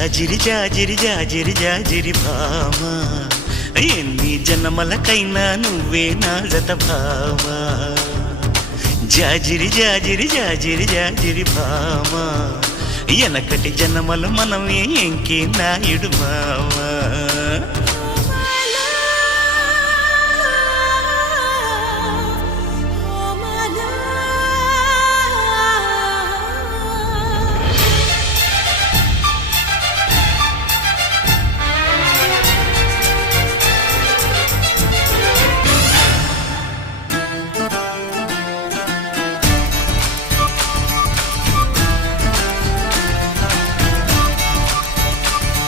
జాజిరి జాజిరి జాజిరి జాజిరి భామా, ఎన్ని జన్మలకైనా నువ్వే నా జత భామా. జాజిరి జాజిరి జాజిరి జాజిరి భామా, ఎనకటి జన్మలు మనమే ఎంకే నాయుడు మామా.